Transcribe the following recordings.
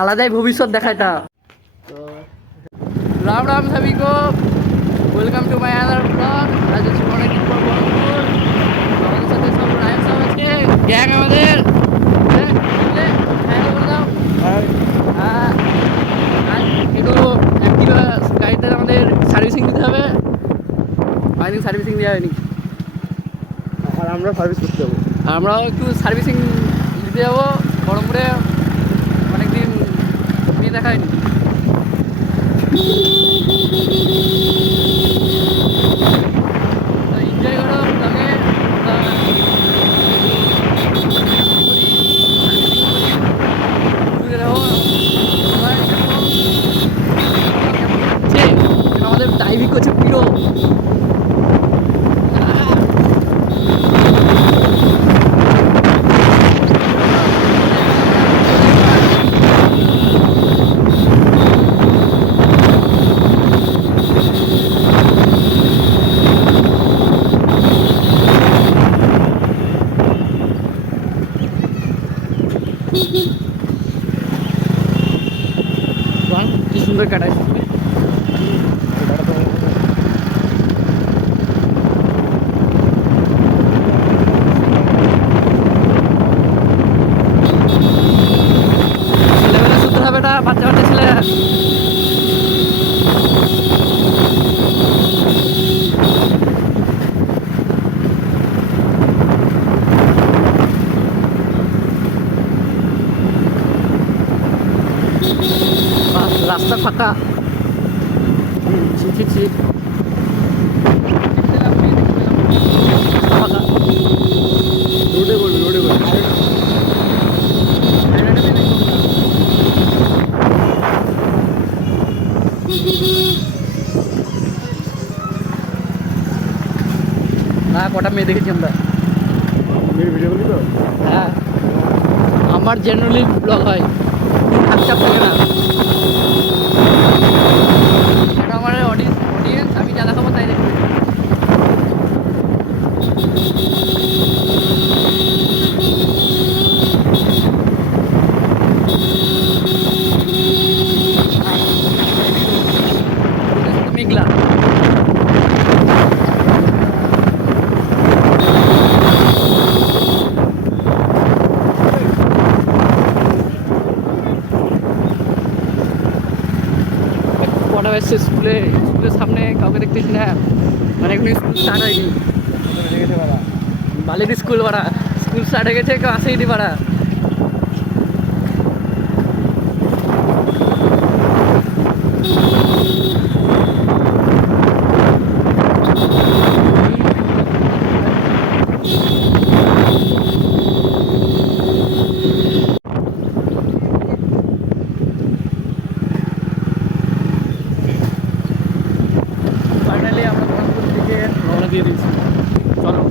আলাদাই ভবিষ্যৎ দেখাটা। তো রাম রাম সবই কো, welcome to my other blog. আজ হচ্ছে অনেকদিন পর বহরমপুর। আমাদের সাথে সব রায়ন সাহেব আছে, গ্যাং আমাদের। একটু অ্যাক্টিভা গাড়িতে আমাদের সার্ভিসিং দিতে হবে। অনেকদিন সার্ভিসিং দেওয়া হয়নি, আর আমরা সার্ভিস করতে যাবো। আমরাও একটু সার্ভিসিং দিতে যাবো বহরমপুরে। অনেকদিন মেয়ে দেখা হয়নি। এনজয় করো ব্লগে। আমাদের ডাইভিং করছে পিরো। কি সুন্দর কাটায়। ছেলেবেলা শুধু হবে না, বাচ্চা বাচ্চা ছেলে। রাস্তা ফাঁকা। ছি ফাঁকা। রোডে বলবি, রোডে বলবি। না, কটা মেয়ে দেখেছি আমরা। মেয়ের ভিডিও বলি তো। হ্যাঁ, আমার জেনারেলি ব্লগ হয়, চাপ থাকে না। এটা আমার অডিয়েন্স, আমি যা দেখাবো তাই দেখবে। মেঘলা। কটা এসছে স্কুলের সামনে কাউকে দেখতেছি না। মানে এখন স্কুল স্টার্ট হয়নি। বালির স্কুল ভাড়া, স্কুল স্টার্ট হয়ে গেছে, কেউ আসেইনি ভাড়া। ফাইনালি আমরা বহরমপুর থেকে রওনা দিয়ে দিয়েছি। চলো।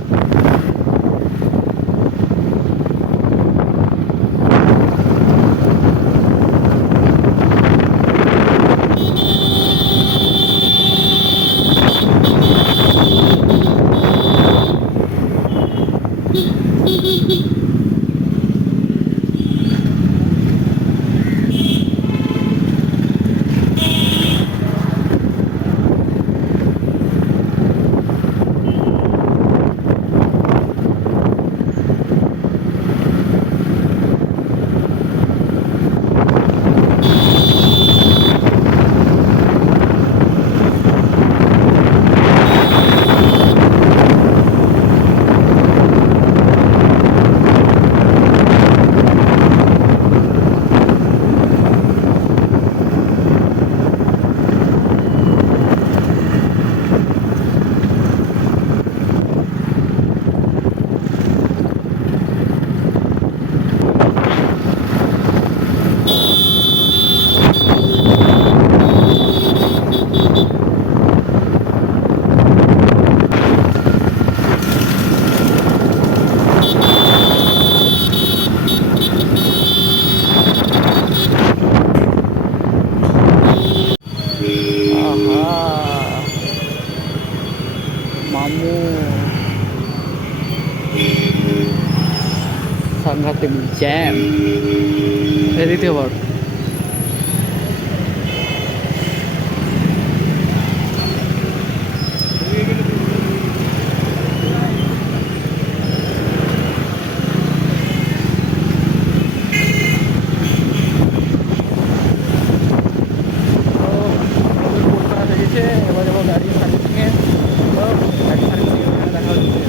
মামু সাংঘাতিক জ্যাম। এই দ্বিতীয়বার। এবার যাবো গাড়ি সার্ভিসিংয়ে। গাড়ি সার্ভিসিং দেখা হচ্ছে।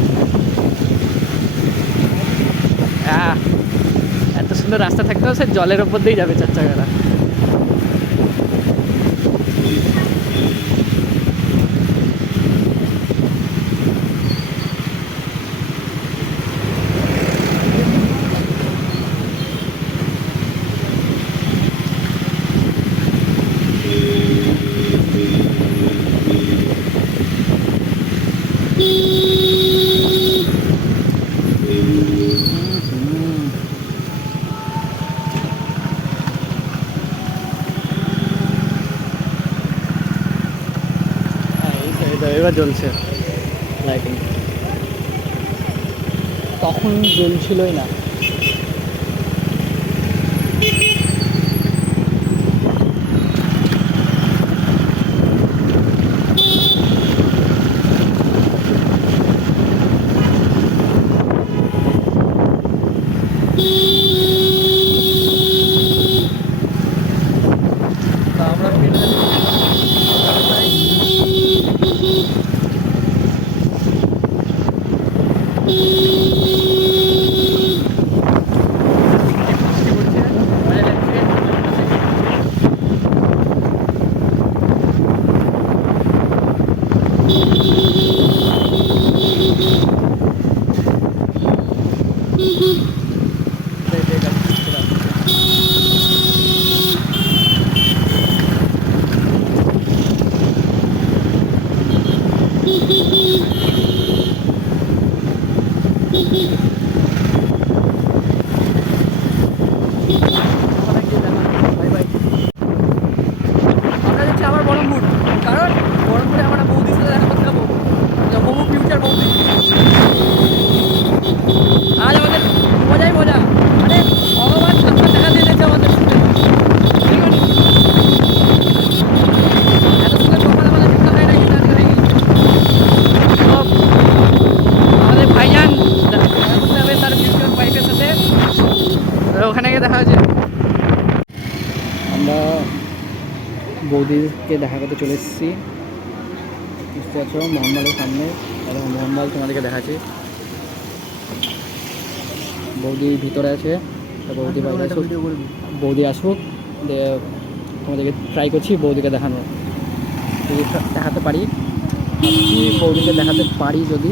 এত সুন্দর রাস্তা থাকতেও সে জলের ওপর দিয়েই যাবে 4 চাকাটা। এবার জ্বলছে লাইটিং, তখন জ্বলছিলই না। আমরা যাচ্ছি আবার বহরমপুর, কারণ বহরমপুরে আমরা বৌদির সাথে দেখা করতে যাবো, মোমো ফিউচার বৌদি। আজ আমাদের মজাই মজা, মানে ভগবান সত্তর টাকা দিয়ে দিয়েছে আমাদের সাথে। ঠিক আছে, এত সুন্দর কপাল আমাদের চিন্তা হয় না, কিন্তু আজকে হয়ে গেছে। আমাদের ভাইজান দেখা করতে হবে তার ফিউচার ওয়াইফের সাথে, ওখানে গিয়ে দেখা হয়েছে। আমরা বৌদিকে দেখা করতে চলে এসেছি, বুঝতে পারছো, মোহনবালের সামনে। মোহনবাল তোমাদেরকে দেখাচ্ছি, বৌদি ভিতরে আছে, বৌদি বাইরে আসুক, বৌদি আসুক, তোমাদেরকে ট্রাই করছি বৌদিকে দেখানোর, যদি দেখাতে পারি। কি বৌদিকে দেখাতে পারি যদি,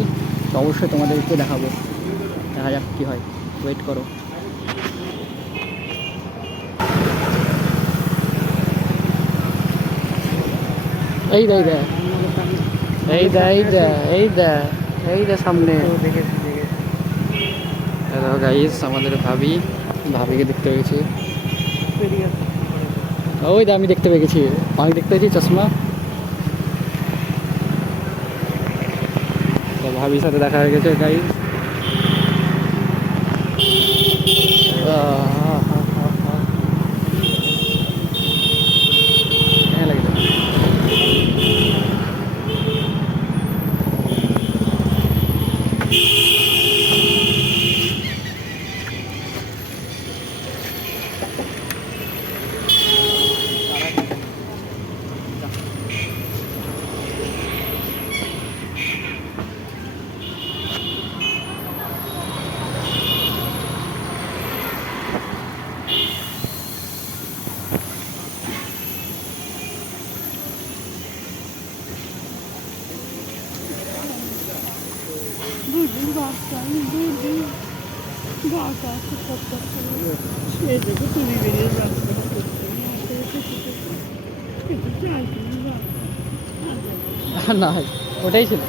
তো অবশ্যই তোমাদেরকে দেখাবো, দেখা যাক কী হয়, ওয়েট করো। এই দা এই দা এই দা এই দা এই দা সামনে। হ্যালো গাইস, আমাদের ভাবিকে দেখতে পেয়েছি, ওই দা আমি দেখতে পেয়েছি, আমি দেখতে পেয়েছি চশমা। তো ভাবির সাথে দেখা হয়ে গেছে গাইস। না ওটাই ছিল।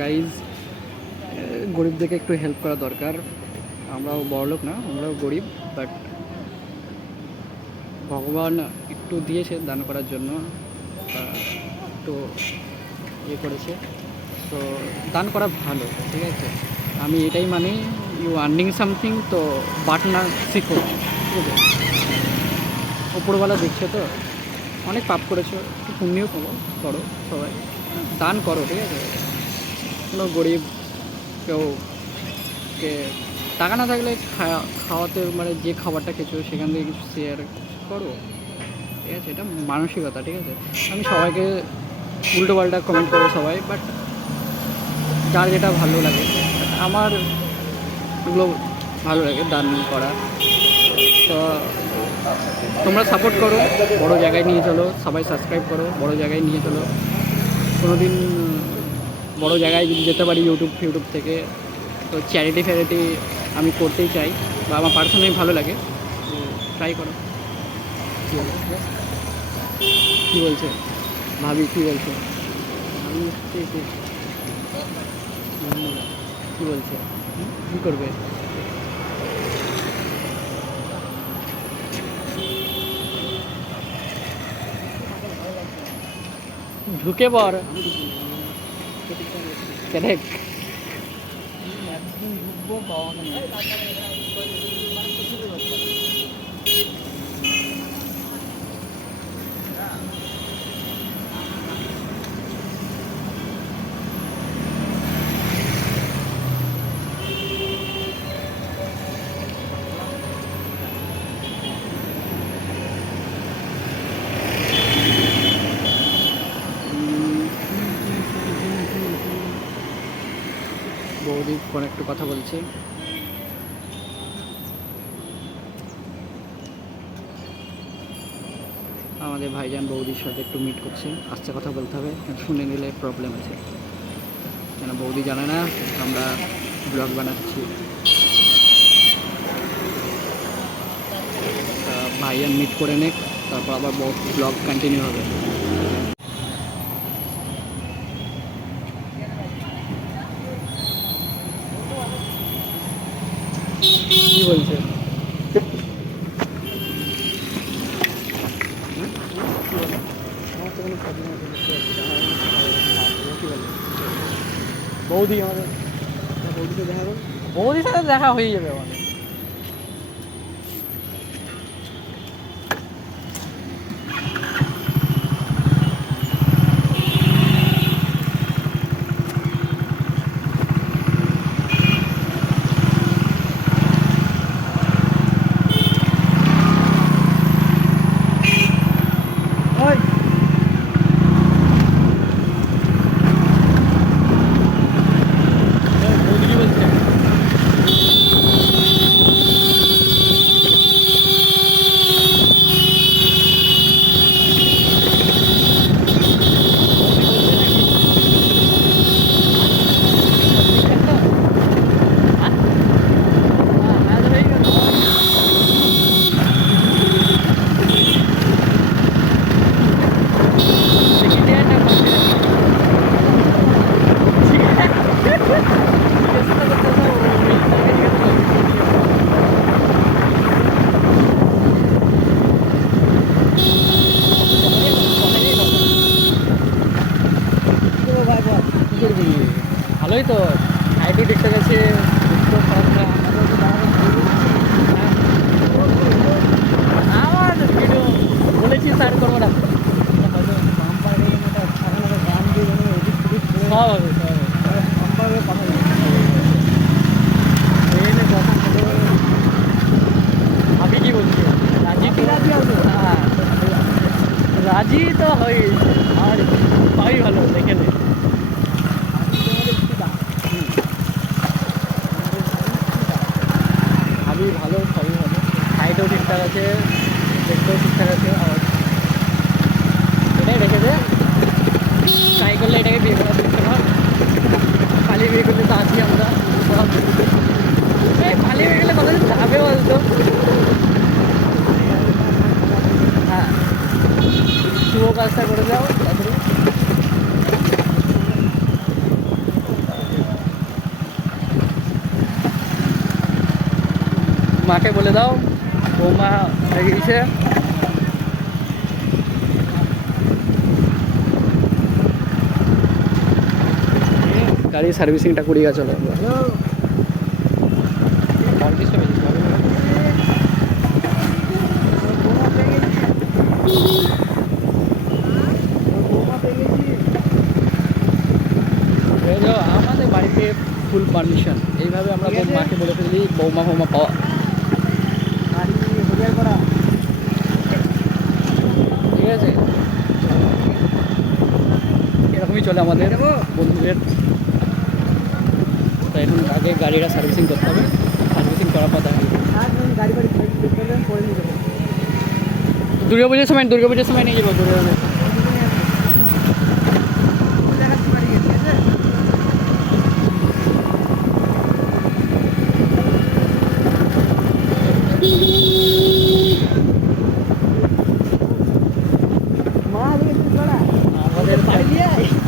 গাইজ, গরিবদেরকে একটু হেল্প করা দরকার। আমরাও বড়লোক না, আমরাও গরিব, বাট ভগবান একটু দিয়েছে দান করার জন্য, একটু ইয়ে করেছে, তো দান করা ভালো, ঠিক আছে। আমি এটাই মানি, ইউ আর্নিং সামথিং, তো বাটনা শিখো, ঠিক আছে। ওপরওয়ালা দেখছে তো, অনেক পাপ করেছো, একটু পুণ্যও করো সবাই, দান করো, ঠিক আছে। কোনো গরিব কেউ কে টাকা না থাকলে খাওয়াতে, মানে যে খাবারটা খেয়েছো সেখান থেকে কিছু শেয়ার করো, ঠিক আছে। এটা মানসিকতা, ঠিক আছে। আমি সবাইকে উল্টোপাল্টা কমেন্ট করে সবাই, বাট যার যেটা ভালো লাগে, আমার এগুলো ভালো লাগে দান করা। তো তোমরা সাপোর্ট করো, বড় জায়গায় নিয়ে চলো, সবাই সাবস্ক্রাইব করো, বড় জায়গায় নিয়ে চলো। কোনো দিন বড় জায়গায় যদি যেতে পারি ইউটিউব থেকে, তো চ্যারিটি আমি করতেই চাই, বা আমার পার্সোনালি ভালো লাগে, তো ট্রাই করো। কী বলছে ভাবি, কী বলছে ভাবি, কী বলছে, কী করবে? ঢুকে পড়, কারেক্ট। বৌদি ফোন একটু কথা বলছে। আমাদের ভাইজান বৌদির সাথে একটু মিট করছে, আস্তে কথা বলতে হবে, শুনে নিলে প্রবলেম আছে, কেন বৌদি জানে না আমরা ব্লগ বানাচ্ছি। ভাইজান মিট করে নে, তারপর আবার ব্লগ কন্টিনিউ হবে। কি বলছে? বৌদি আমাদের, বৌদির সাথে দেখা হয়ে যাবে আমাদের। ভালোই তো, আইডি দেখতে গেছে, আমার ভিডিও বলেছি স্যার করবো না, সব হবে। আমি কি বলছি, রাজি কি রাজি হবে? হ্যাঁ, রাজি তো হয়, আর সবই ভালো দেখে নে। ভাবি ভালো, সবই ভালো, সাইডেও ঠিকঠাক আছে, দেখতেও ঠিকঠাক আছে, আর এটাই রেখেছে, ট্রাই করলে এটাকে বিয়ে করা দিচ্ছে না, খালি বিয়ে করলে তো আছি আমরা সব। খালি হয়ে গেলে কত যাবে বলতো? হ্যাঁ, শুভ কাজটা করে দাও তাড়াতাড়ি। মাকে বলে দাও, বৌমা রেগে গেছে। গাড়ি সার্ভিসিংটা করিয়ে চলো আমাদের বাড়িতে ফুল পারমিশন, এইভাবে আমরা মাকে বলে ফেলি বৌমা ফৌমা পাওয়া। ঠিক আছে, এরকমই চলে আমাদের বন্ধুদের। তো এখন আগে গাড়িটা সার্ভিসিং করতে হবে, সার্ভিসিং করার পর দেখা যাবে। দুর্গাপুজোর সময় নিয়ে যাবো দুর্গাপুজোর।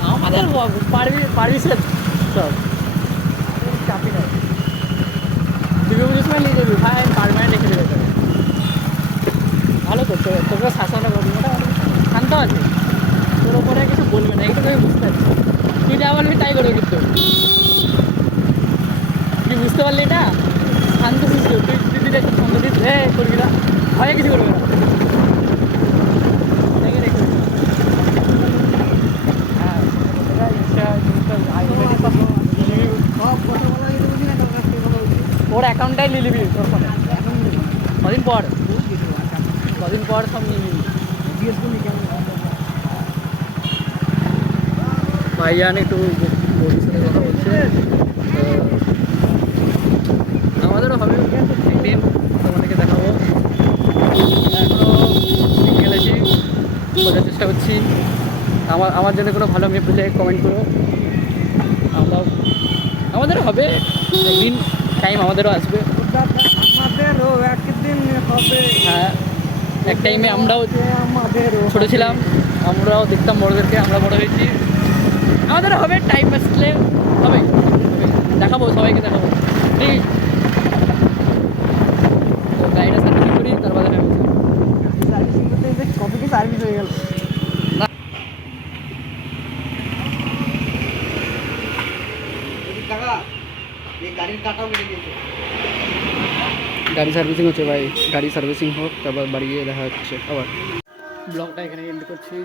আমাদের পারমিশন সব চাপি নেই। দুর্গাপুজোর সময় নিয়ে যাবি ভাই, পারমানেন্ট রেখে দেবে তোকে। ভালো তো, তোকে শাসনটা করবি, মোটামুটি শান্ত আছে, তোর ওপরে কিছু বলবে না, এইটুকু আমি বুঝতে পারছি। তুই যা বলবি তাই করবি, কিন্তু তুই বুঝতে পারলি না, শান্ত বুঝলি। তুই দিদি একটু শান্ত দিস, করবি না, ভয়ে কিছু করবে না। ওর অ্যাকাউন্টটাই নিয়ে নিবি তোর ফোনে, কদিন পর সব নিয়ে নিবি। ভাইজান একটু বৌদির সাথে কথা বলছে, তো আমাদেরও হবে একদিন, তোমাদেরকে দেখাবো। এখনও সিঙ্গেল আছি, বোঝার চেষ্টা করছি। আমার জন্য কোনো ভালো মেয়ে পেলে কমেন্ট করো, আমাদেরও হবে একদিন, টাইম আমাদেরও আসবে। হ্যাঁ, এক টাইমে আমরাও ছোটো ছিলাম, আমরাও দেখতাম বড়োদেরকে, আমরা বড়ো হয়েছি, আমাদেরও হবে, টাইম আসলে হবে, দেখাবো, সবাইকে দেখাবো। ঠিক, তো গাড়িটা সার্ভিসিং করি, তারপর দেখা গেছে সার্ভিস হয়ে গেল। গাড়ি সার্ভিসিং হচ্ছে ভাই, গাড়ি সার্ভিসিং হোক, তারপর বাড়ি গিয়ে দেখা হচ্ছে আবার। ব্লগটা এখানে এন্ড করছি।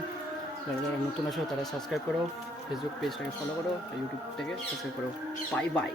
যারা যারা নতুন আসো তারা সাবস্ক্রাইব করো, ফেসবুক পেজটাকে ফলো করো, ইউটিউব থেকে সাবস্ক্রাইব করো। Bye bye.